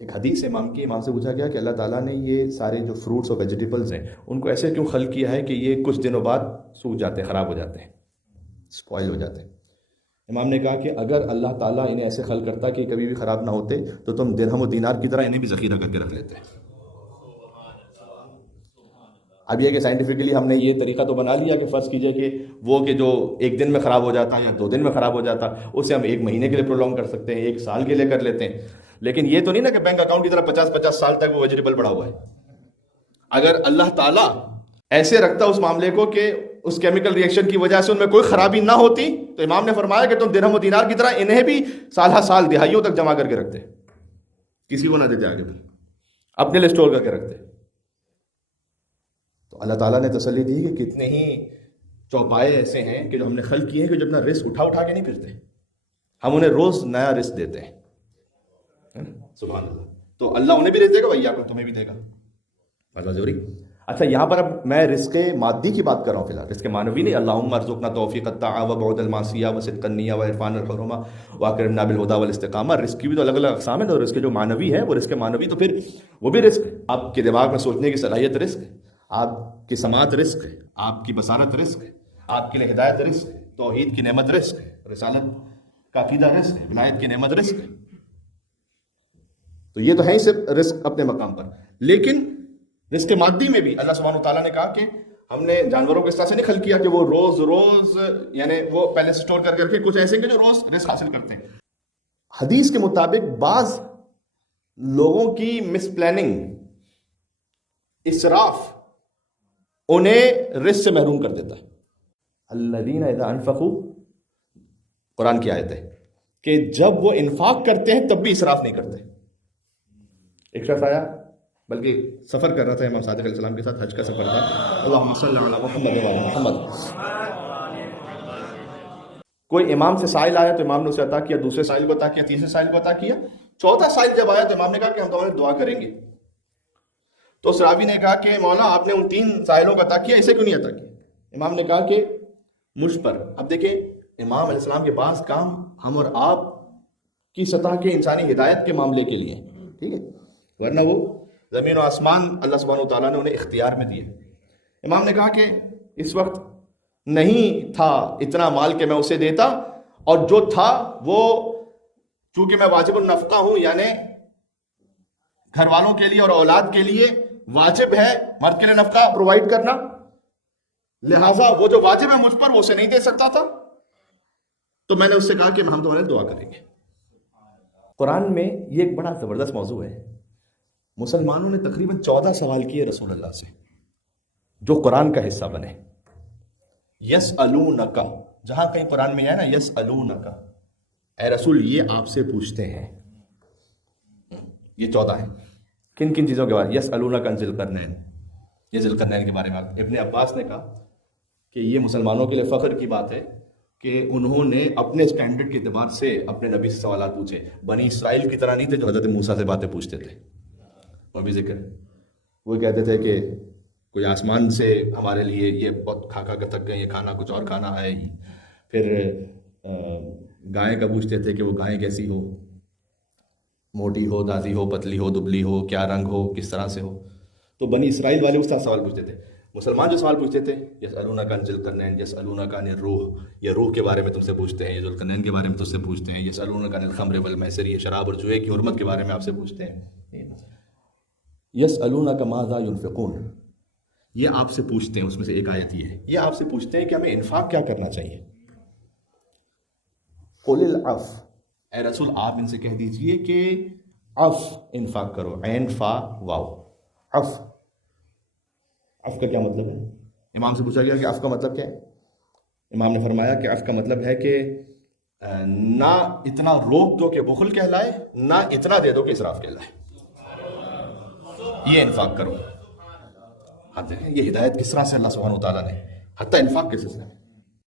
ایک حدیث امام کی، امام سے پوچھا گیا کہ اللہ تعالیٰ نے یہ سارے جو فروٹس اور ویجیٹیبلز ہیں ان کو ایسے کیوں خلق کیا ہے کہ یہ کچھ دنوں بعد سوکھ جاتے ہیں، خراب ہو جاتے ہیں، اسپوائل ہو جاتے ہیں؟ امام نے کہا کہ اگر اللہ تعالیٰ انہیں ایسے خلق کرتا کہ کبھی بھی خراب نہ ہوتے تو تم درہم و دینار کی طرح انہیں بھی ذخیرہ کر کے رکھ لیتے. اب یہ کہ سائنٹیفکلی ہم نے یہ طریقہ تو بنا لیا کہ فرض کیجئے کہ وہ کہ جو ایک دن میں خراب ہو جاتا یا 2 دن میں خراب ہو جاتا اسے ہم 1 مہینے کے لیے پرولونگ کر سکتے ہیں، 1 سال کے لیے کر لیتے ہیں. لیکن یہ تو نہیں نا کہ بینک اکاؤنٹ کی طرح 50 سال تک وہ ویجیٹیبل پڑا ہوا ہے. اگر اللہ تعالیٰ ایسے رکھتا اس معاملے کو کہ اس کیمیکل ری ایکشن کی وجہ سے ان میں کوئی خرابی نہ ہوتی تو امام نے فرمایا کہ تم درہم و دینار کی طرح انہیں بھی سال ہر سال دہائیوں تک جمع کر کے رکھتے، کسی کو نہ دیتے آگے بھی، اپنے لیے اسٹور کر کے رکھتے. تو اللہ تعالیٰ نے تسلی دی کہ کتنے ہی چوپائے ایسے ہیں کہ جو ہم نے خلق کیے ہیں کہ جو اپنا رزق اٹھا کے نہیں پھرتے، ہم انہیں روز نیا رزق دیتے ہیں. سبحان اللہ. تو اللہ انہیں بھی رزق دے گا، وہی آپ کو تمہیں بھی دے گا. بات ضروری. اچھا یہاں پر اب میں رزق مادی کی بات کر رہا ہوں فی الحال، رزق معنوی نہیں. اللہم ارزقنا توفیق الطاعہ وبعد المعصیہ وصدق النیہ وعرفان الحرمہ واکرمنا بالہدی والاستقامہ. رزق کی بھی تو الگ الگ اقسام ہیں. تو رزق جو معنوی ہے وہ رزق معنوی تو پھر وہ بھی رزق ہے. آپ کے دماغ میں سوچنے کی صلاحیت رزق ہے، آپ کی سماعت رزق ہے، آپ کی بصارت رزق ہے، آپ کے لیے ہدایت رزق ہے، توحید کی نعمت رزق ہے، رسالت کا عقیدہ رزق ہے، ولایت کی نعمت رزق ہے. تو یہ تو ہے ہی صرف رزق اپنے مقام پر. لیکن رزق مادی میں بھی اللہ سبحانہ وتعالیٰ نے کہا کہ ہم نے جانوروں کو اس طرح سے نہیں خلق کیا کہ وہ روز یعنی وہ پہلے سٹور کر کے کچھ ایسے کہ جو روز رزق حاصل کرتے ہیں. حدیث کے مطابق بعض لوگوں کی مس پلاننگ، اسراف انہیں رزق سے محروم کر دیتا ہے. الذین اذا انفقوا، قرآن کی آیت ہے کہ جب وہ انفاق کرتے ہیں تب بھی اسراف نہیں کرتے. ایک شخص آیا، بلکہ سفر کر رہا تھا امام صادق علیہ السلام کے ساتھ، حج کا سفر تھا. اللہم صلی علی محمد و علی محمد. کوئی امام سے سائل آیا تو امام نے اسے عطا کیا، دوسرے سائل کو عطا کیا، تیسرے سائل کو عطا کیا. چوتھا سائل جب آیا تو امام نے کہا کہ ہم تمہاری دعا کریں گے. تو صحابی نے کہا کہ مولا آپ نے ان 3 سائلوں کو عطا کیا، اسے کیوں نہیں عطا کیا؟ امام نے کہا کہ مجھ پر. اب دیکھیں امام علیہ السلام کے بعض کام ہم اور آپ کی سطح کے انسانی ہدایت کے معاملے کے لیے، ٹھیک ہے، ورنہ وہ زمین و آسمان اللہ سبحانہ وتعالیٰ نے انہیں اختیار میں دیے. امام نے کہا کہ اس وقت نہیں تھا اتنا مال کہ میں اسے دیتا، اور جو تھا وہ چونکہ میں واجب النفقہ ہوں، یعنی گھر والوں کے لیے اور اولاد کے لیے واجب ہے مرد کے لیے نفقہ پرووائڈ کرنا، لہٰذا وہ جو واجب ہے مجھ پر وہ اسے نہیں دے سکتا تھا. تو میں نے اس سے کہا کہ ہم تمہارے دعا کریں گے. قرآن میں یہ ایک بڑا زبردست موضوع ہے. مسلمانوں نے تقریباً 14 سوال کیے رسول اللہ سے جو قرآن کا حصہ بنے. یسألونک، جہاں کہیں قرآن میں ہے نا یسألونک، اے رسول یہ آپ سے پوچھتے ہیں. یہ 14 ہیں. کن کن چیزوں کے بارے؟ یسألونک عن ذی القرنین، یہ ذی القرنین کے بارے میں. ابن عباس نے کہا کہ یہ مسلمانوں کے لیے فخر کی بات ہے کہ انہوں نے اپنے اسٹینڈرڈ کے اعتبار سے اپنے نبی سے سوالات پوچھے. بنی اسرائیل کی طرح نہیں تھے جو حضرت موسیٰ سے باتیں پوچھتے تھے. اور بھی ذکر ہے، وہ کہتے تھے کہ کوئی آسمان سے ہمارے لیے یہ بہت کھا کر تھک گئے، یہ کھانا کچھ اور کھانا ہے ہی. پھر گائے کا پوچھتے تھے کہ وہ گائے کیسی ہو، موٹی ہو، دازی ہو، پتلی ہو، دبلی ہو، کیا رنگ ہو، کس طرح سے ہو. تو بنی اسرائیل والے اس طرح سوال پوچھتے تھے. مسلمان جو سوال پوچھتے تھے یسألونک عن ذی القرنین، یسألونک عن الروح، یہ روح کے بارے میں تم سے پوچھتے ہیں. یہ ذی القرنین کے بارے میں تم سے پوچھتے ہیں. یسألونک عن الخمر والمیسر، یہ شراب اور جوئے کی حرمت کے بارے میں آپ سے پوچھتے ہیں. یسألونک ماذا ینفقون، یہ آپ سے پوچھتے ہیں. اس میں سے ایک آیت یہ ہے، یہ آپ سے پوچھتے ہیں کہ ہمیں انفاق کیا کرنا چاہیے. قل العفو، اے رسول آپ ان سے کہہ دیجئے کہ عفو انفاق کرو. عین فا واو، عفو. عفو کا کیا مطلب ہے؟ امام سے پوچھا گیا کہ عفو کا مطلب کیا ہے. امام نے فرمایا کہ عفو کا مطلب ہے کہ نہ اتنا روک دو کہ بخل کہلائے، نہ اتنا دے دو کہ اسراف کہلائے. یہ انفاق کرو. یہ ہدایت کس طرح سے اللہ سبحانہ وتعالیٰ نے حتیٰ انفاق کے سلسلے میں